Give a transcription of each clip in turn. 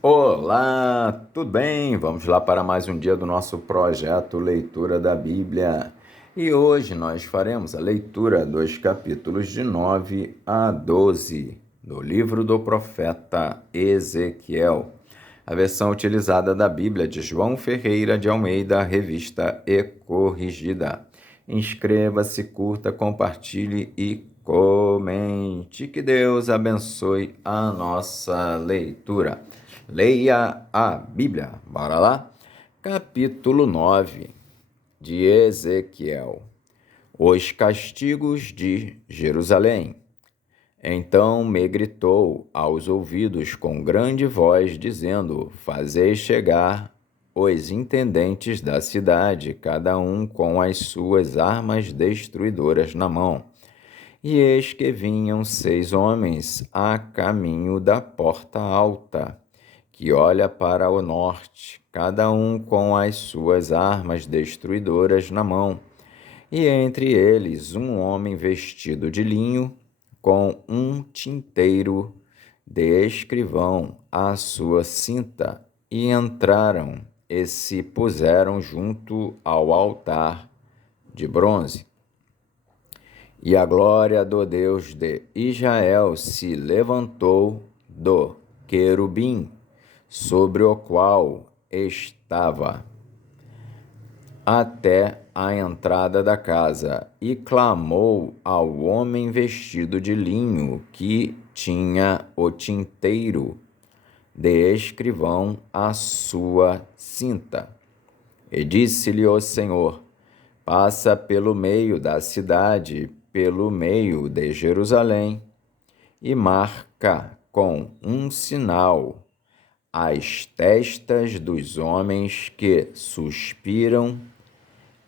Olá, tudo bem? Vamos lá para mais um dia do nosso projeto Leitura da Bíblia. E hoje nós faremos a leitura dos capítulos de 9 a 12 do livro do profeta Ezequiel. A versão utilizada da Bíblia de João Ferreira de Almeida, revista e corrigida. Inscreva-se, curta, compartilhe e comente. Que Deus abençoe a nossa leitura. Leia a Bíblia. Bora lá? Capítulo 9 de Ezequiel. Os castigos de Jerusalém. Então me gritou aos ouvidos com grande voz, dizendo: Fazei chegar os intendentes da cidade, cada um com as suas armas destruidoras na mão. E eis que vinham 6 homens a caminho da porta alta, que olha para o norte, cada um com as suas armas destruidoras na mão. E entre eles um homem vestido de linho, com um tinteiro de escrivão à sua cinta, e entraram e se puseram junto ao altar de bronze. E a glória do Deus de Israel se levantou do querubim, sobre o qual estava, até a entrada da casa, e clamou ao homem vestido de linho que tinha o tinteiro de escrivão à sua cinta. E disse-lhe o Senhor: Passa pelo meio da cidade, pelo meio de Jerusalém, e marca com um sinal as testas dos homens que suspiram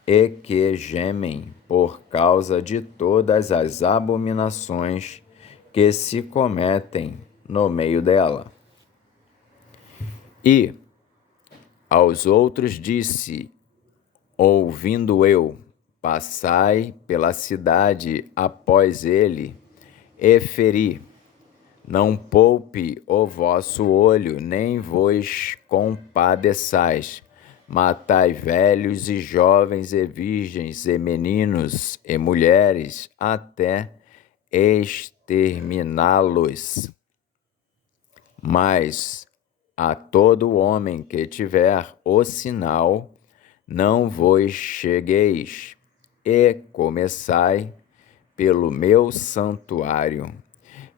e que gemem por causa de todas as abominações que se cometem no meio dela. E aos outros disse, ouvindo eu: Passai pela cidade após ele, e feri. Não poupe o vosso olho, nem vos compadeçais. Matai velhos e jovens e virgens e meninos e mulheres, até exterminá-los. Mas a todo homem que tiver o sinal, não vos chegueis, e começai pelo meu santuário.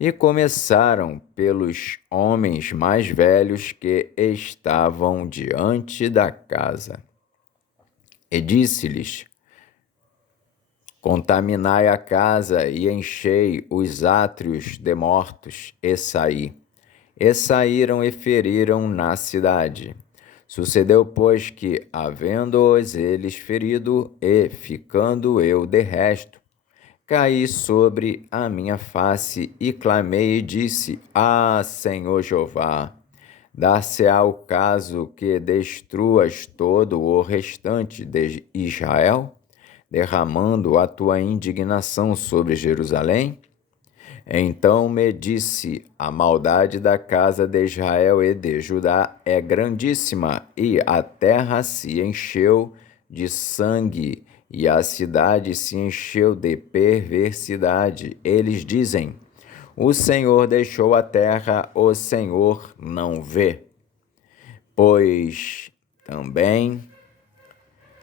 E começaram pelos homens mais velhos que estavam diante da casa. E disse-lhes: Contaminai a casa e enchei os átrios de mortos, e saí. E saíram e feriram na cidade. Sucedeu, pois, que, havendo-os eles ferido, e ficando eu de resto, caí sobre a minha face e clamei e disse: Senhor Jeová, dar-se-á o caso que destruas todo o restante de Israel, derramando a tua indignação sobre Jerusalém? Então me disse: a maldade da casa de Israel e de Judá é grandíssima, e a terra se encheu de sangue, e a cidade se encheu de perversidade. Eles dizem: o Senhor deixou a terra, o Senhor não vê. Pois também,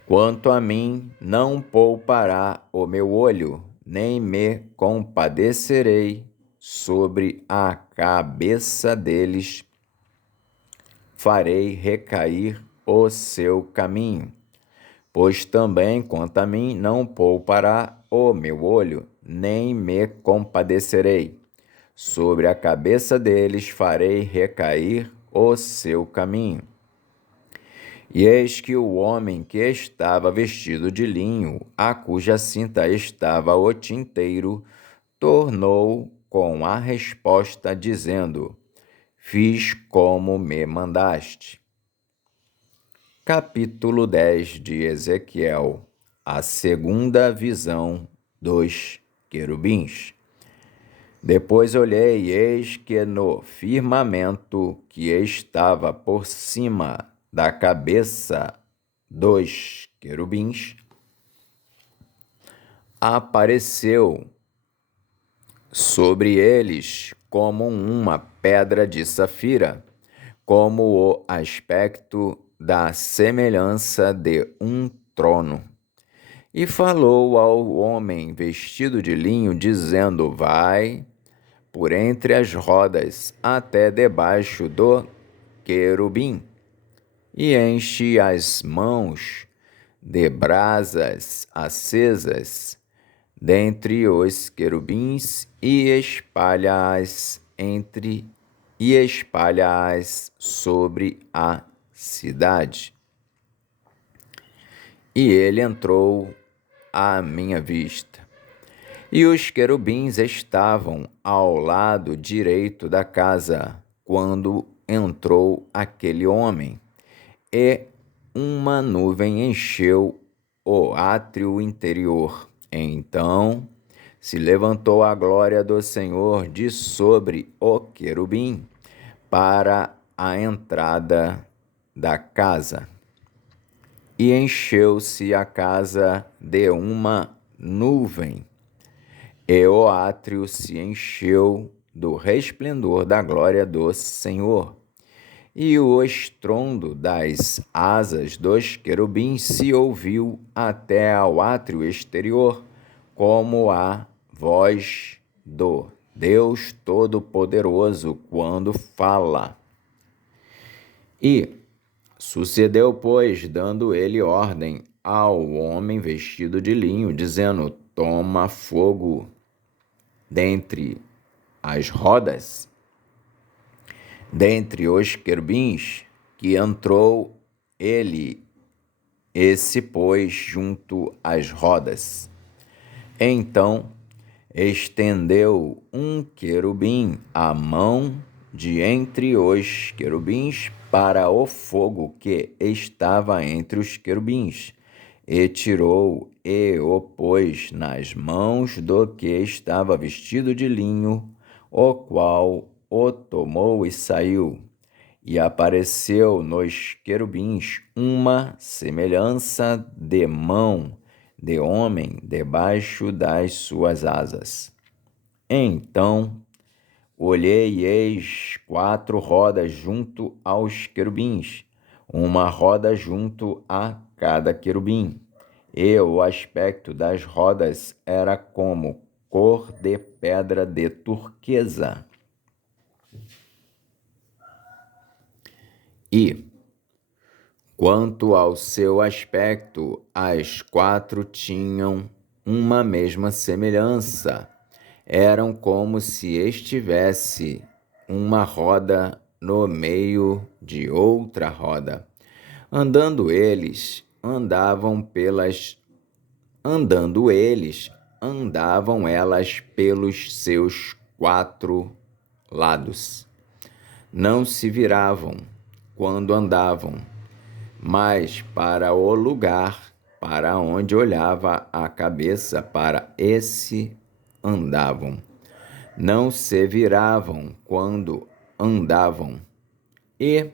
quanto a mim, não poupará o meu olho, nem me compadecerei sobre a cabeça deles, farei recair o seu caminho. Pois também, quanto a mim, não poupará o meu olho, nem me compadecerei. Sobre a cabeça deles farei recair o seu caminho. E eis que o homem que estava vestido de linho, a cuja cinta estava o tinteiro, tornou com a resposta, dizendo: Fiz como me mandaste. Capítulo 10 de Ezequiel. A segunda visão dos querubins. Depois olhei, e eis que no firmamento que estava por cima da cabeça dos querubins, apareceu sobre eles como uma pedra de safira, como o aspecto da semelhança de um trono. E falou ao homem vestido de linho, dizendo: Vai por entre as rodas até debaixo do querubim, e enche as mãos de brasas acesas dentre os querubins e espalha-as sobre a cidade. E ele entrou à minha vista. E os querubins estavam ao lado direito da casa, quando entrou aquele homem, e uma nuvem encheu o átrio interior. Então se levantou a glória do Senhor de sobre o querubim para a entrada da casa. E encheu-se a casa de uma nuvem, e o átrio se encheu do resplendor da glória do Senhor. E o estrondo das asas dos querubins se ouviu até ao átrio exterior, como a voz do Deus Todo-Poderoso quando fala. E sucedeu, pois, dando ele ordem ao homem vestido de linho, dizendo: Toma fogo dentre as rodas, dentre os querubins, que entrou ele e se pôs junto às rodas. Então estendeu um querubim a mão de entre os querubins para o fogo que estava entre os querubins, e tirou e o pôs nas mãos do que estava vestido de linho, o qual o tomou e saiu. E apareceu nos querubins uma semelhança de mão de homem debaixo das suas asas. Então olhei, e eis 4 rodas junto aos querubins, uma roda junto a cada querubim, e o aspecto das rodas era como cor de pedra de turquesa. E, quanto ao seu aspecto, as 4 tinham uma mesma semelhança. Eram como se estivesse uma roda no meio de outra roda. Andando eles, andavam elas pelos seus 4 lados. Não se viravam quando andavam, mas para o lugar para onde olhava a cabeça, para esse andavam. Não se viravam quando andavam. E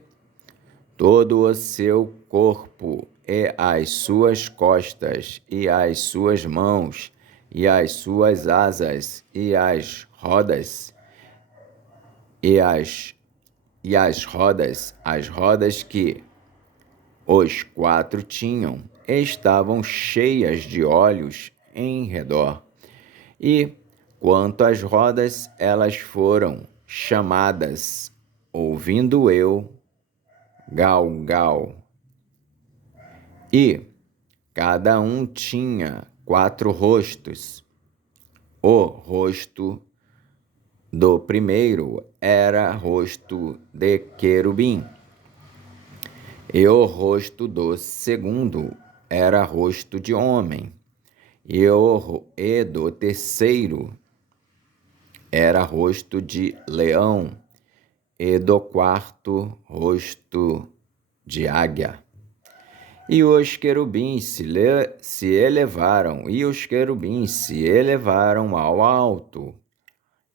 todo o seu corpo, e as suas costas, e as suas mãos, e as suas asas, e as rodas, as rodas que os 4 tinham, estavam cheias de olhos em redor. E quanto às rodas, elas foram chamadas, ouvindo eu, Galgal. E cada um tinha 4 rostos. O rosto do primeiro era rosto de querubim, e o rosto do segundo era rosto de homem, e do terceiro era rosto de leão, e do quarto rosto de águia. E os querubins se elevaram ao alto,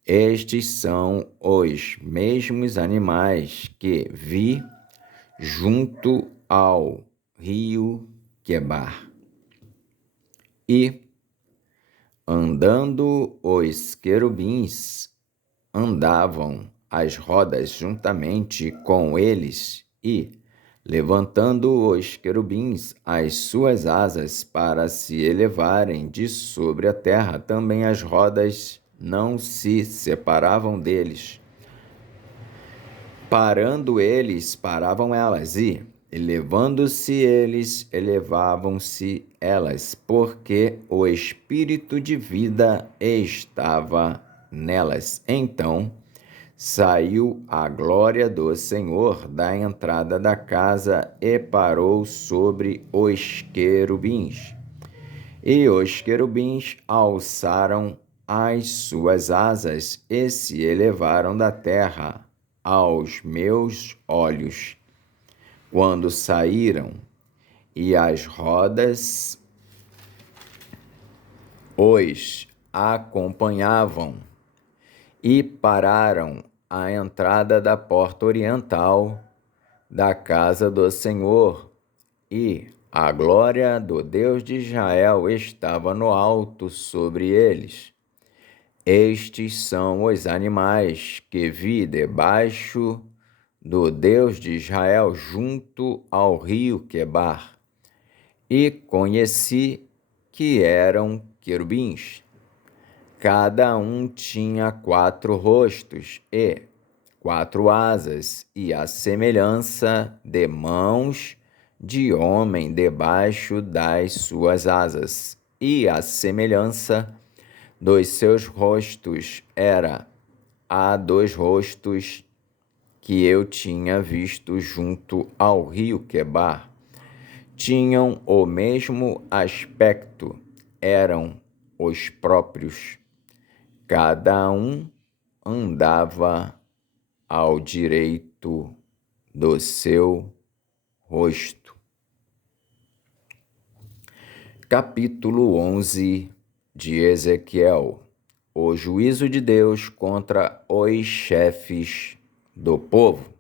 Estes são os mesmos animais que vi junto ao rio Quebar. E, andando os querubins, andavam as rodas juntamente com eles, e, levantando os querubins as suas asas para se elevarem de sobre a terra, também as rodas não se separavam deles. Parando eles, paravam elas, e, elevando-se eles, elevavam-se elas, porque o espírito de vida estava nelas. Então saiu a glória do Senhor da entrada da casa e parou sobre os querubins. E os querubins alçaram as suas asas e se elevaram da terra aos meus olhos, quando saíram, e as rodas os acompanhavam, e pararam à entrada da porta oriental da casa do Senhor, e a glória do Deus de Israel estava no alto sobre eles. Estes são os animais que vi debaixo do Deus de Israel junto ao rio Quebar, e conheci que eram querubins. Cada um tinha 4 rostos e 4 asas, e a semelhança de mãos de homem debaixo das suas asas, e a semelhança dos seus rostos era a dos rostos que eu tinha visto junto ao rio Quebar. Tinham o mesmo aspecto, eram os próprios. Cada um andava ao direito do seu rosto. Capítulo 11 de Ezequiel. O juízo de Deus contra os chefes do povo.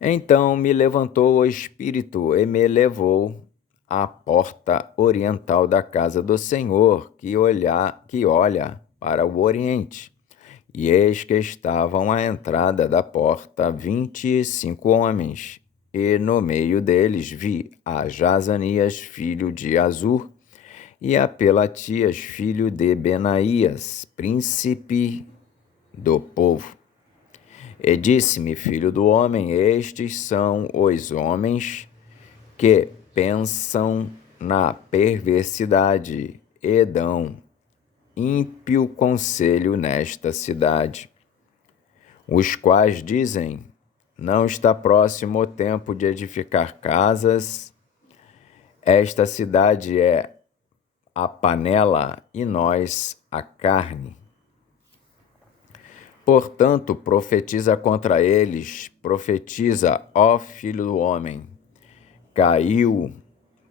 Então me levantou o Espírito e me levou à porta oriental da casa do Senhor, que olha para o oriente. E eis que estavam à entrada da porta 25 homens, e no meio deles vi a Jazanias, filho de Azur, e a Pelatias, filho de Benaías, príncipe do povo. E disse-me: filho do homem, estes são os homens que pensam na perversidade e dão ímpio conselho nesta cidade, os quais dizem: não está próximo o tempo de edificar casas, esta cidade é a panela e nós a carne. Portanto, profetiza contra eles, profetiza, ó filho do homem. Caiu,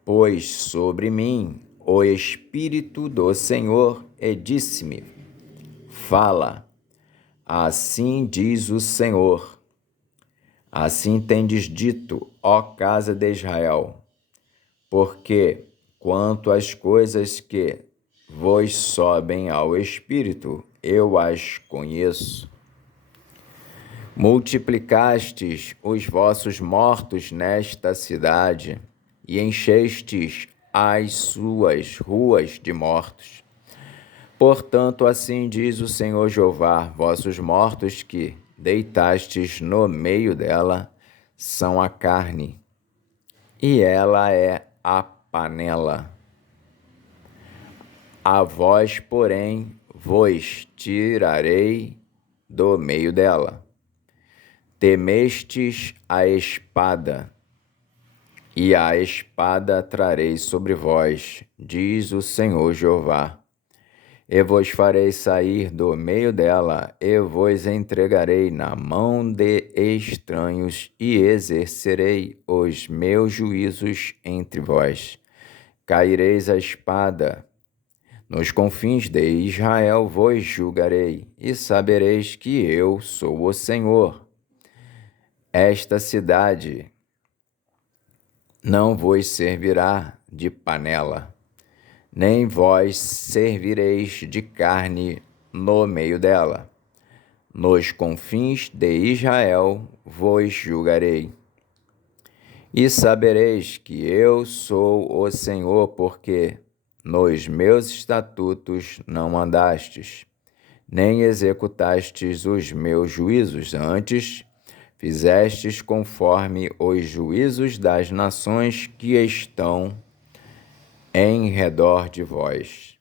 pois, sobre mim o Espírito do Senhor e disse-me: fala, assim diz o Senhor. Assim tendes dito, ó casa de Israel, porque quanto às coisas que vos sobem ao Espírito, eu as conheço. Multiplicastes os vossos mortos nesta cidade, e enchestes as suas ruas de mortos. Portanto, assim diz o Senhor Jeová: vossos mortos que deitastes no meio dela são a carne, e ela é a panela. A vós, porém, vos tirarei do meio dela. Temestes a espada, e a espada trarei sobre vós, diz o Senhor Jeová. E vos farei sair do meio dela, e vos entregarei na mão de estranhos, e exercerei os meus juízos entre vós. Caireis a espada Nos confins de Israel vos julgarei, e sabereis que eu sou o Senhor. Esta cidade não vos servirá de panela, nem vós servireis de carne no meio dela. Nos confins de Israel vos julgarei. E sabereis que eu sou o Senhor, porque nos meus estatutos não andastes, nem executastes os meus juízos, antes fizestes conforme os juízos das nações que estão em redor de vós.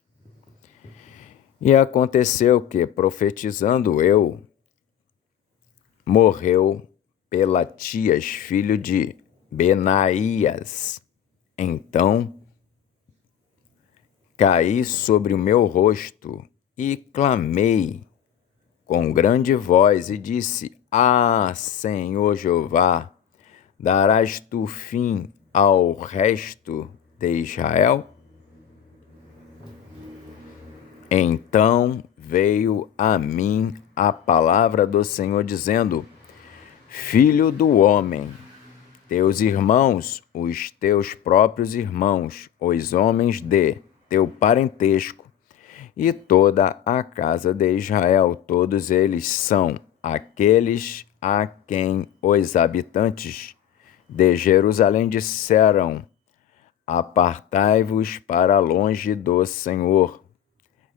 E aconteceu que, profetizando eu, morreu Pelatias, filho de Benaías. Então caí sobre o meu rosto e clamei com grande voz e disse: Ah, Senhor Jeová, darás tu fim ao resto de Israel? Então veio a mim a palavra do Senhor, dizendo: Filho do homem, teus irmãos, os teus próprios irmãos, os homens de teu parentesco, e toda a casa de Israel, todos eles são aqueles a quem os habitantes de Jerusalém disseram: Apartai-vos para longe do Senhor.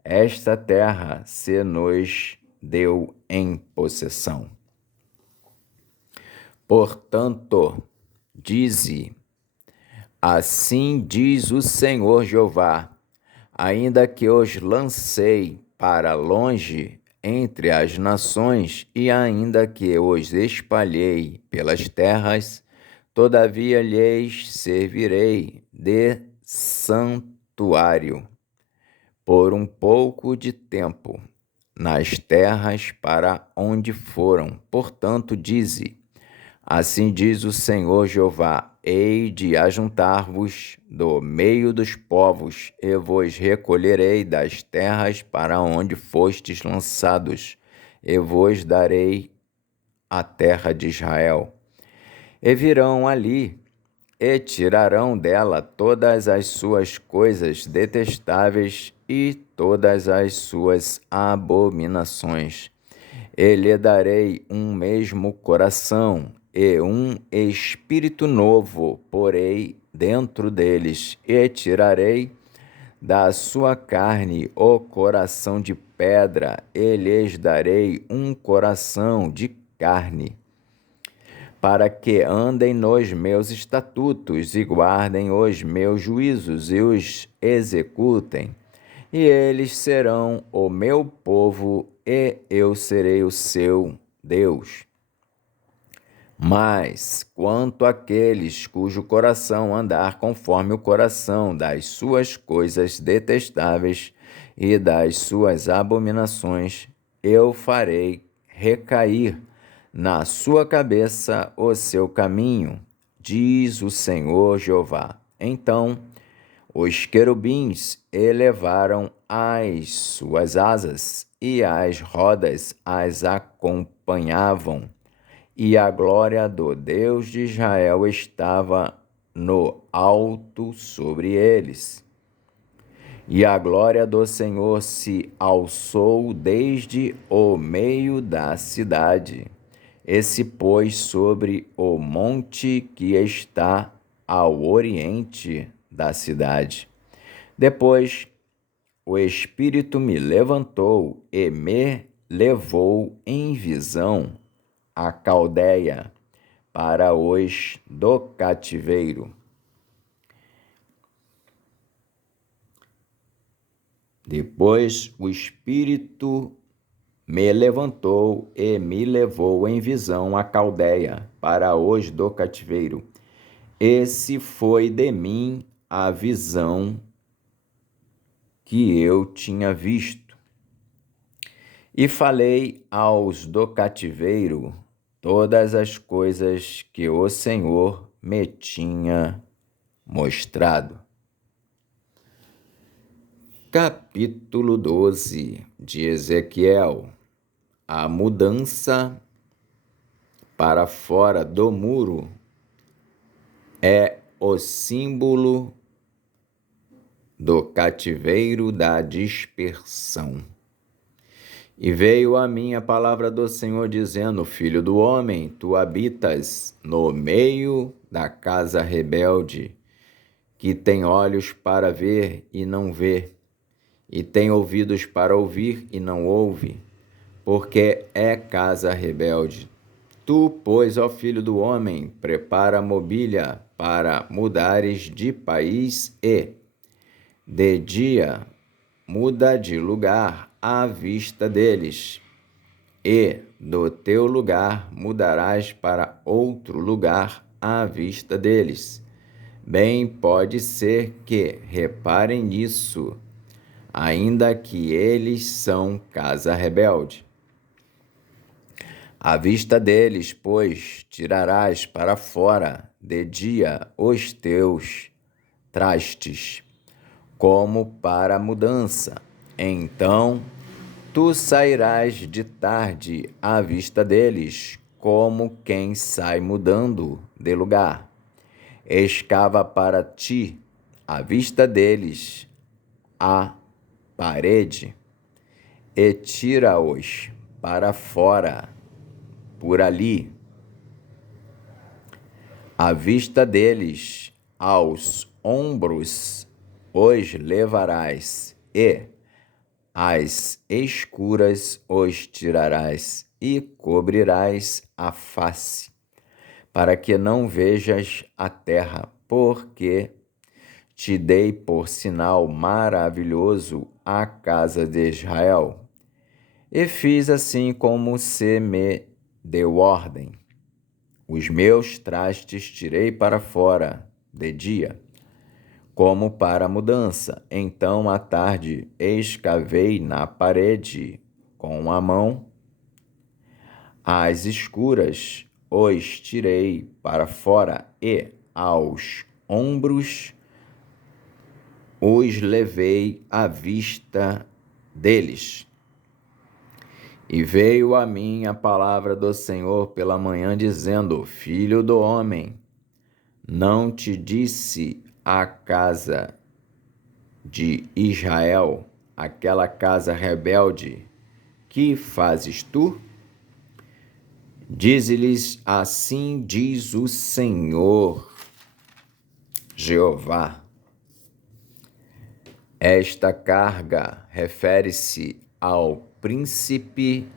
Esta terra se nos deu em possessão. Portanto, dize: Assim diz o Senhor Jeová: ainda que os lancei para longe entre as nações, e ainda que os espalhei pelas terras, todavia lhes servirei de santuário por um pouco de tempo nas terras para onde foram. Portanto, dize: assim diz o Senhor Jeová: hei de ajuntar-vos do meio dos povos, e vos recolherei das terras para onde fostes lançados, e vos darei a terra de Israel. E virão ali, e tirarão dela todas as suas coisas detestáveis e todas as suas abominações. E lhe darei um mesmo coração, e um espírito novo porei dentro deles, e tirarei da sua carne o coração de pedra, e lhes darei um coração de carne, para que andem nos meus estatutos e guardem os meus juízos e os executem. E eles serão o meu povo, e eu serei o seu Deus. Mas, quanto àqueles cujo coração andar conforme o coração das suas coisas detestáveis e das suas abominações, eu farei recair na sua cabeça o seu caminho, diz o Senhor Jeová. Então os querubins elevaram as suas asas, e as rodas as acompanhavam, e a glória do Deus de Israel estava no alto sobre eles. E a glória do Senhor se alçou desde o meio da cidade, e se pôs sobre o monte que está ao oriente da cidade. Depois o Espírito me levantou e me levou em visão a Caldeia, para os do cativeiro. Depois o Espírito me levantou e me levou em visão a Caldeia, para os do cativeiro. Esse foi de mim a visão que eu tinha visto. E falei aos do cativeiro todas as coisas que o Senhor me tinha mostrado. Capítulo 12 de Ezequiel. A mudança para fora do muro é o símbolo do cativeiro da dispersão. E veio a mim a palavra do Senhor, dizendo: Filho do homem, tu habitas no meio da casa rebelde, que tem olhos para ver e não vê, e tem ouvidos para ouvir e não ouve, porque é casa rebelde. Tu, pois, ó filho do homem, prepara mobília para mudares de país e, de dia, muda de lugar à vista deles, e do teu lugar mudarás para outro lugar à vista deles. Bem pode ser que reparem nisso, ainda que eles são casa rebelde. À vista deles, pois, tirarás para fora de dia os teus trastes, como para mudança. Então tu sairás de tarde à vista deles, como quem sai mudando de lugar. Escava para ti, à vista deles, a parede, e tira-os para fora, por ali. À vista deles, aos ombros os levarás, e às escuras os tirarás, e cobrirás a face, para que não vejas a terra, porque te dei por sinal maravilhoso a casa de Israel. E fiz assim como se me deu ordem. Os meus trastes tirei para fora de dia, como para mudança. Então à tarde escavei na parede com a mão. Às escuras os tirei para fora, e aos ombros os levei à vista deles. E veio a mim a palavra do Senhor pela manhã, dizendo: Filho do homem, não te disse a casa de Israel, aquela casa rebelde, que fazes tu? Dize-lhes: assim diz o Senhor Jeová. Esta carga refere-se ao príncipe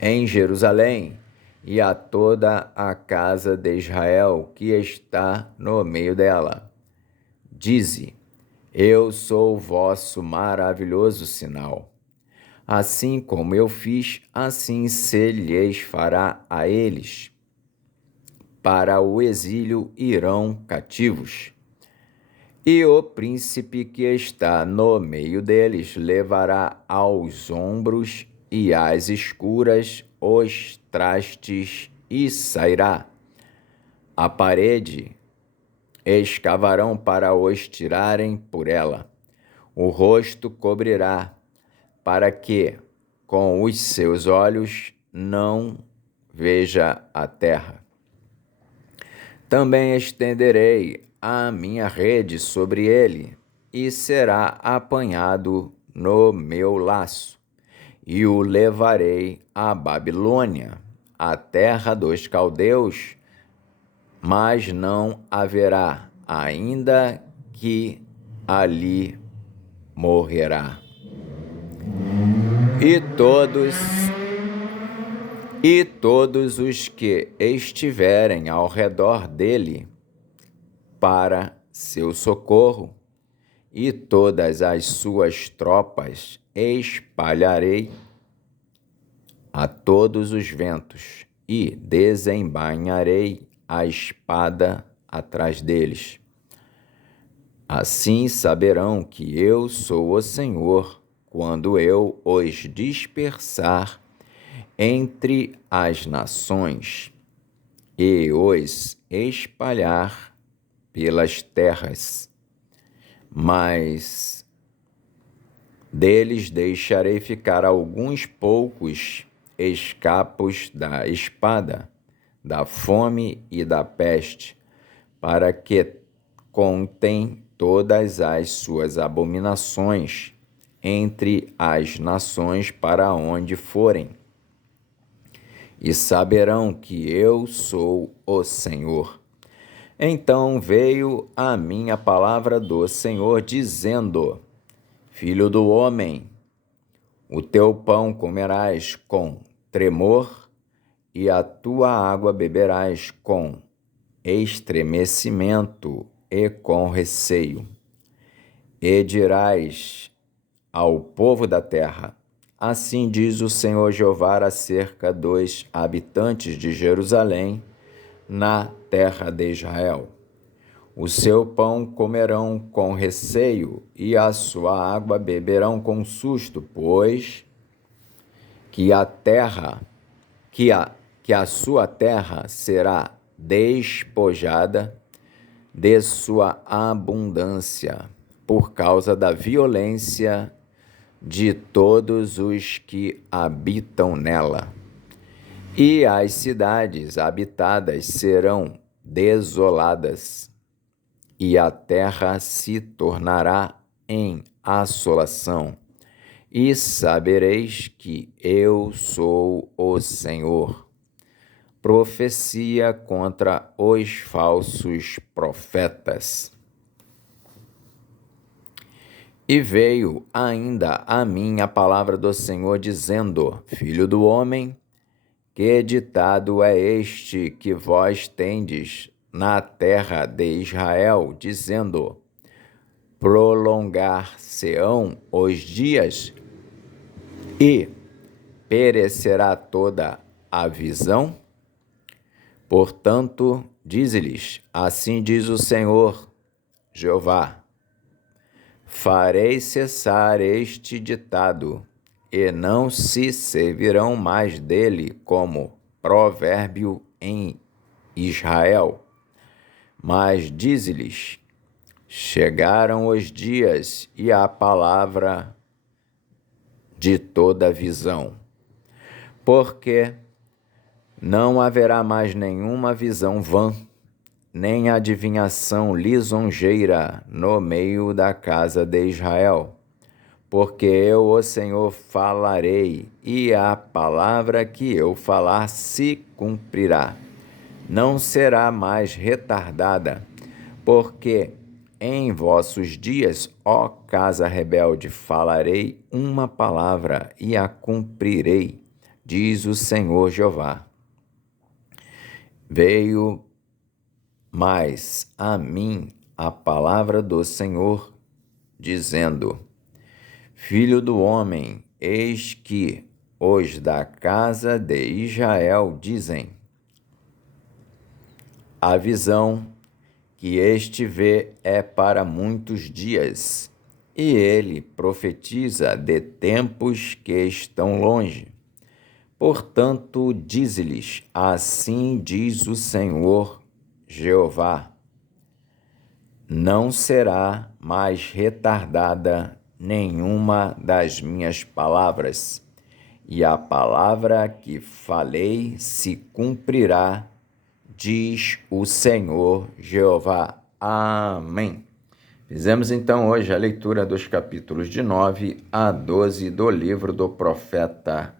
em Jerusalém e a toda a casa de Israel que está no meio dela. Dize: eu sou o vosso maravilhoso sinal. Assim como eu fiz, assim se lhes fará a eles. Para o exílio irão cativos. E o príncipe que está no meio deles levará aos ombros e às escuras os trastes e sairá. A parede escavarão para os tirarem por ela. O rosto cobrirá, para que com os seus olhos não veja a terra. Também estenderei a minha rede sobre ele, e será apanhado no meu laço, e o levarei à Babilônia, a terra dos caldeus, mas não haverá ainda que ali morrerá. E todos os que estiverem ao redor dele para seu socorro, e todas as suas tropas espalharei a todos os ventos, e desembainharei a espada atrás deles. Assim saberão que eu sou o Senhor, quando eu os dispersar entre as nações e os espalhar pelas terras. Mas Deles deixarei ficar alguns poucos escapos da espada, da fome e da peste, para que contem todas as suas abominações entre as nações para onde forem. E saberão que eu sou o Senhor. Então veio a mim a palavra do Senhor, dizendo: Filho do homem, o teu pão comerás com tremor, e a tua água beberás com estremecimento e com receio. E dirás ao povo da terra: Assim diz o Senhor Jeová acerca dos habitantes de Jerusalém, na terra de Israel. O seu pão comerão com receio, e a sua água beberão com susto, pois que a sua terra será despojada de sua abundância, por causa da violência de todos os que habitam nela. E as cidades habitadas serão desoladas, e a terra se tornará em assolação. E sabereis que eu sou o Senhor. Profecia contra os falsos profetas. E veio ainda a mim a palavra do Senhor, dizendo: Filho do homem, que ditado é este que vós tendes na terra de Israel, dizendo: prolongar-se-ão os dias e perecerá toda a visão? Portanto, dize-lhes: assim diz o Senhor Jeová: farei cessar este ditado, e não se servirão mais dele como provérbio em Israel. Mas dize-lhes: chegaram os dias e a palavra de toda visão, porque não haverá mais nenhuma visão vã, nem adivinhação lisonjeira no meio da casa de Israel. Porque eu, o Senhor, falarei, e a palavra que eu falar se cumprirá. Não será mais retardada, porque em vossos dias, ó casa rebelde, falarei uma palavra e a cumprirei, diz o Senhor Jeová. Veio mais a mim a palavra do Senhor, dizendo: Filho do homem, eis que os da casa de Israel dizem: a visão que este vê é para muitos dias, e ele profetiza de tempos que estão longe. Portanto, dize-lhes: assim diz o Senhor Jeová: não será mais retardada nenhuma das minhas palavras, e a palavra que falei se cumprirá, diz o Senhor Jeová. Amém. Fizemos então hoje a leitura dos capítulos de 9 a 12 do livro do profeta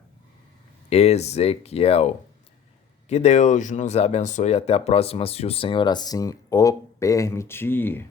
Ezequiel. Que Deus nos abençoe. Até a próxima, se o Senhor assim o permitir.